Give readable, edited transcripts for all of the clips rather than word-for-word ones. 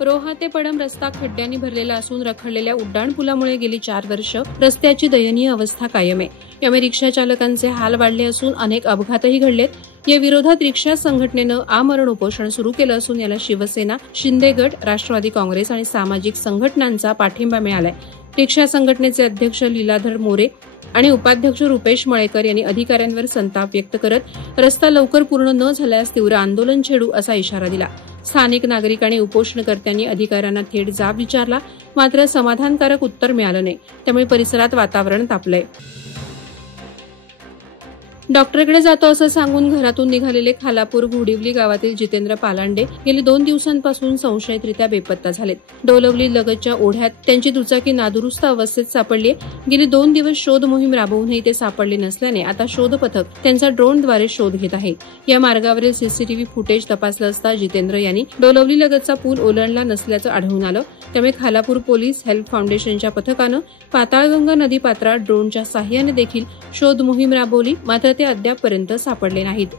रोहा ते पडम रस्ता खड्ड्यांनी भरलेला असून रखडलेल्या उड्डाणपुलामुळे गेली 4 वर्ष रस्त्याची दयनीय अवस्था कायम आहे. यामुळे रिक्षा चालकांचे हाल वाढले असून अनेक अपघातही घडलेत. या विरोधात रिक्षा संघटनेनं आमरण उपोषण सुरू केलं असून याला शिवसेना, शिंदे गट, राष्ट्रवादी काँग्रेस आणि सामाजिक संघटनांचा पाठिंबा मिळालाय. रिक्षा संघटनेचे अध्यक्ष लीलाधर मोरे आणि उपाध्यक्ष रुपेश मळेकर यांनी अधिकाऱ्यांवर संताप व्यक्त करत रस्ता लवकर पूर्ण न झाल्यास तीव्र आंदोलन छेडू असा इशारा दिला. स्थानिक नागरिकांनी उपोषणकर्त्यांनी अधिकाऱ्यांना थेट जाब विचारला, मात्र समाधानकारक उत्तर मिळालं नाही. त्यामुळे परिसरात वातावरण तापलंय. डॉक्टरकडे जातो असं सांगून घरातून निघालेले खालापूर घोडिवली गावातील जितेंद्र पालांडे गेली 2 दिवसांपासून संशयितरित्या बेपत्ता झालेत. डोलवली लगतच्या ओढ्यात त्यांची दुचाकी नादुरुस्त अवस्थेत सापडली. गेली 2 दिवस शोध मोहीम राबवूनही ते सापडले नसल्याने आता शोध पथक त्यांचा ड्रोनद्वारे शोध घेत आहे. या मार्गावरील सीसीटीव्ही फुटेज तपासलं असता जितेंद्र यांनी डोलवली लगतचा पूल ओलांडला नसल्याचं आढळून आलं. त्यामुळे खालापूर पोलीस हेल्प फाउंडेशनच्या पथकानं पाताळगंगा नदी पात्रात ड्रोनच्या साह्याने देखील शोध मोहीम राबवली, मात्र ते अद्यापपर्यंत सापडले नाहीत.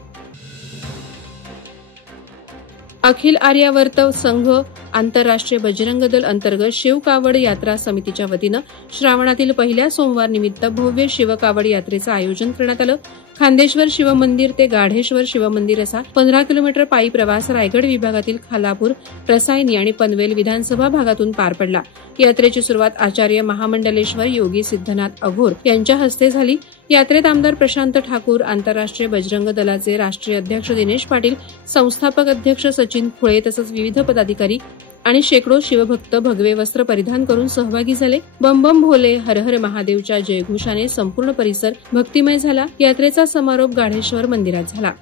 अखिल आर्यावर्त संघ आंतरराष्ट्रीय बजरंग दल अंतर्गत शिव कावड यात्रा समितीच्या वतीनं श्रावणातील पहिल्या सोमवार निमित्त भव्य शिवकावड यात्रेचं आयोजन करण्यात आलं. खांदेश्वर शिवमंदिर ते गाढेश्वर शिवमंदिर असा 15 किलोमीटर पायी प्रवास रायगड विभागातील खालापूर, रसायनी आणि पनवेल विधानसभा भागातून पार पडला. यात्रेची सुरुवात आचार्य महामंडलेश्वर योगी सिद्धनाथ अघोर यांच्या हस्ते झाली. यात्रेत आमदार प्रशांत ठाकूर, आंतरराष्ट्रीय बजरंग दलाचे राष्ट्रीय अध्यक्ष दिनेश पाटील, संस्थापक अध्यक्ष सचिन खुळे तसंच विविध पदाधिकारी आणि शेकडो शिवभक्त भगवे वस्त्र परिधान करून सहभागी झाले. बम बम भोले, हर हर महादेवच्या जयघोषाने संपूर्ण परिसर भक्तिमय झाला. यात्रेचा समारोप गाढेश्वर मंदिरात झाला.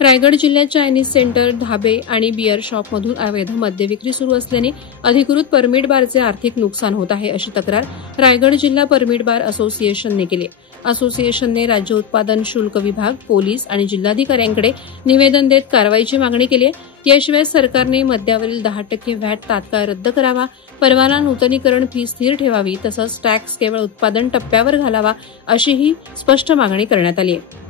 रायगड जिल्ह्यात चायनीज सेंटर, धाबे आणि बियर शॉपमधून अवैध मद्य विक्री सुरू असल्याने अधिकृत परमिट बारचे आर्थिक नुकसान होत आहे, अशी तक्रार रायगड जिल्हा परमिट बार असोसिएशनने केली. असोसिएशनने राज्य उत्पादन शुल्क विभाग, पोलीस आणि जिल्हाधिकाऱ्यांकडे निवेदन देत कारवाईची मागणी केली आहे. याशिवाय सरकारने मद्यावरील 10% व्हॅट तात्काळ रद्द करावा, परवाना नूतनीकरण फी स्थिर ठेवावी, तसंच टॅक्स केवळ उत्पादन टप्प्यावर घालावा, अशीही स्पष्ट मागणी करण्यात आली आहे.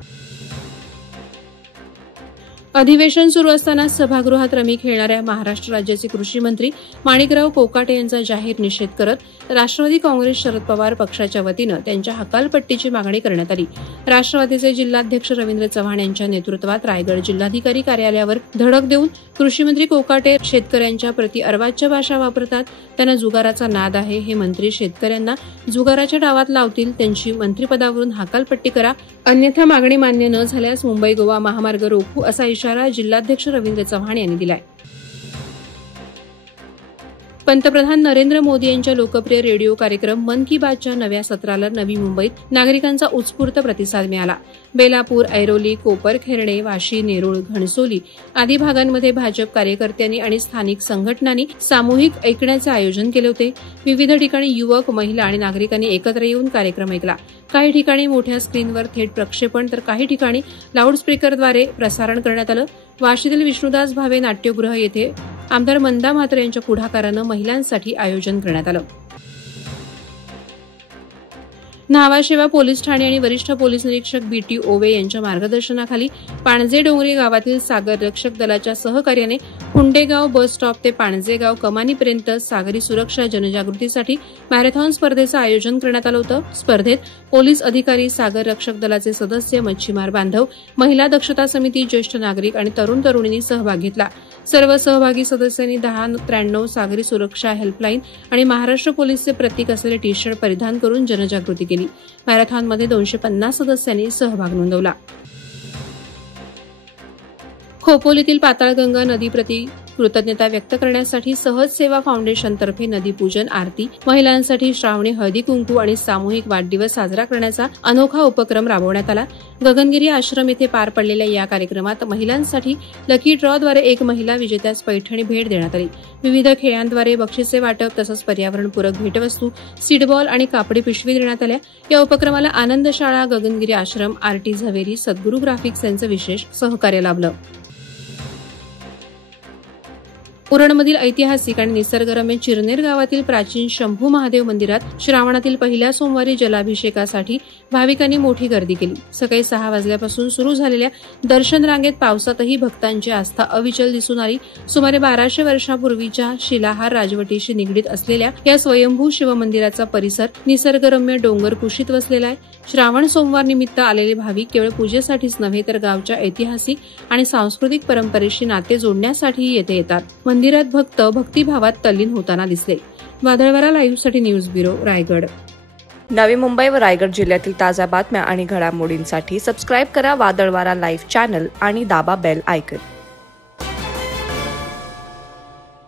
अधिवेशन सुरू असताना सभागृहात रमी खेळणाऱ्या महाराष्ट्र राज्याचे कृषी मंत्री माणिकराव कोकाटे यांचा जाहीर निषेध करत राष्ट्रवादी काँग्रेस शरद पवार पक्षाच्या वतीनं त्यांच्या हकालपट्टीची मागणी करण्यात आली. राष्ट्रवादीचे जिल्हाध्यक्ष रवींद्र चव्हाण यांच्या नेतृत्वात रायगड जिल्हाधिकारी कार्यालयावर धडक देऊन कृषीमंत्री कोकाटे शेतकऱ्यांच्या प्रति अर्वाच्य भाषा वापरतात, त्यांना जुगाराचा नाद आहे, हे मंत्री शेतकऱ्यांना जुगाराच्या डावात लावतील, त्यांची मंत्रिपदावरून हकालपट्टी करा, अन्यथा मागणी मान्य न झाल्यास मुंबई गोवा महामार्ग रोखू, असा इशारा जिल्हाध्यक्ष रवींद्र चव्हाण यांनी दिलाय. पंतप्रधान नरेंद्र मोदी यांच्या लोकप्रिय रेडिओ कार्यक्रम मन की बातच्या नव्या सत्राला नवी मुंबईत नागरिकांचा उत्स्फूर्त प्रतिसाद मिळाला. बेलापूर, ऐरोली, कोपरखैरणे, वाशी, नेरूळ, घणसोली आदी भागांमध्ये भाजप कार्यकर्त्यांनी आणि स्थानिक संघटनांनी सामूहिक ऐकण्याचे आयोजन केले होते. विविध ठिकाणी युवक, महिला आणि नागरिकांनी एकत्र येऊन कार्यक्रम ऐकला. काही ठिकाणी मोठ्या स्क्रीनवर थेट प्रक्षेपण तर काही ठिकाणी लाऊडस्पीकरद्वारे प्रसारण करण्यात आलं. वाशीतील विष्णुदास भावे नाट्यगृह येथे आमदार मंदा म्हात्रे यांच्या पुढाकारानं महिलांसाठी आयोजन करण्यात आलं. न्हावाशेवा पोलीस ठाणे आणि वरिष्ठ पोलीस निरीक्षक बीटी ओवे यांच्या मार्गदर्शनाखाली पाणजे डोंगरी गावातील सागर रक्षक दलाच्या सहकार्याने हुंडेगाव बस स्टॉप ते पाणजेगाव कमानीपर्यंत सागरी सुरक्षा जनजागृतीसाठी मॅरेथॉन स्पर्धेचं आयोजन करण्यात आलं होतं. स्पर्धेत पोलीस अधिकारी, सागर रक्षक दलाचे सदस्य, मच्छीमार बांधव, महिला दक्षता समिती, ज्येष्ठ नागरिक आणि तरुण तरुणींनी सहभाग घेतला. सर्व सहभागी सदस्यांनी 1093 सागरी सुरक्षा हेल्पलाईन आणि महाराष्ट्र पोलीसचे प्रतीक असलेले टी शर्ट परिधान करून जनजागृती केली. मॅरेथॉनमध्ये 250 सदस्यांनी सहभाग नोंदवला. खोपोलीतील पाताळगंगा नदीप्रती कृतज्ञता व्यक्त करण्यासाठी सहज सेवा फाउंडेशनतर्फे नदीपूजन, आरती, महिलांसाठी श्रावणी हळदी कुंकू आणि सामूहिक वाढदिवस साजरा करण्याचा अनोखा उपक्रम राबवण्यात आला. गगनगिरी आश्रम येथे पार पडलेल्या या कार्यक्रमात महिलांसाठी लकी ड्रॉद्वारे एक महिला विजेत्यास पैठणी भेट देण्यात आली. विविध खेळांद्वारे बक्षिसे वाटप तसंच पर्यावरणपूरक भेटवस्तू, सीडबॉल आणि कापडी पिशवी देण्यात आल्या. या उपक्रमाला आनंद शाळा, गगनगिरी आश्रम, आरटी झवेरी, सद्गुरू ग्राफिक्स यांचं विशेष सहकार्य लाभलं. उरणमधील ऐतिहासिक आणि निसर्गरम्य चिरनेर गावातील प्राचीन शंभू महादेव मंदिरात श्रावणातील पहिल्या सोमवारी जलाभिषेकासाठी भाविकांनी मोठी गर्दी केली। सकाळी 6 वाजल्यापासून सुरू झालेल्या दर्शन रांगेत पावसातही भक्तांची आस्था अविचल दिसून आली। सुमारे 1200 वर्षापूर्वीच्या शिलाहार राजवटीशी निगडीत असलेल्या या स्वयंभू शिवमंदिराचा परिसर निसर्गरम्य डोंगर कुशीत वसलेला आहे। श्रावण सोमवार निमित्त आलेले भाविक केवळ पूजेसाठीच नव्हे तर गावच्या ऐतिहासिक आणि सांस्कृतिक परंपरेशी नाते जोडण्यासाठीही येथे येतात। मंदिरात भक्त भक्तिभावात तल्लीन होताना दिसले। वादळवारा लाईव्हसाठी न्यूज ब्युरो, रायगड। नवी मुंबई व रायगड जिल्ह्यातील ताज्या बातम्या आणि घडामोडींसाठी सबस्क्राईब करा वादळवारा लाईव्ह चॅनल आणि दाबा बेल आयकॉन।